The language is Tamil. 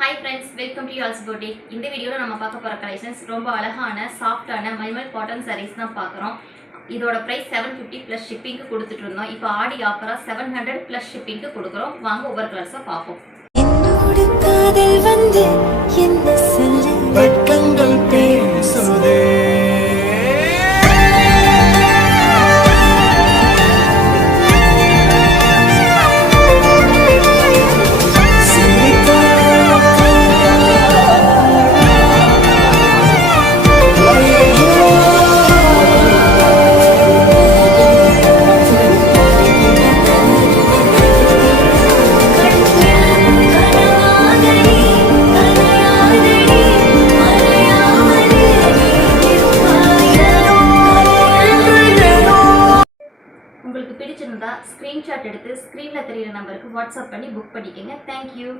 Hi friends, welcome to Yal's Boutique. இந்த வீடியோல நம்ம பார்க்க போற கலெக்ஷன்ஸ் ரொம்ப அழகான சாஃப்ட்டான மல்மல் காட்டன் sarees தான் பார்க்கறோம். இதோட பிரைஸ் 750 plus shipping கொடுத்துட்டு இருந்தோம். இப்போ ஆடி ஆஃபரா 700 plus shipping கொடுக்கறோம். வாங்க ஒவ்வொரு கலர்ஸா பாப்போம். என்னோட காதல் வந்து என்ன சொல்ல வெட்கங்கள் பேசுதே உங்களுக்கு பிடிச்சிருந்தா ஸ்கிரீன்ஷாட் எடுத்து ஸ்கிரீன்ல தெரியுற நம்பருக்கு வாட்ஸ்அப் பண்ணி புக் பண்ணிக்கங்க. Thank you.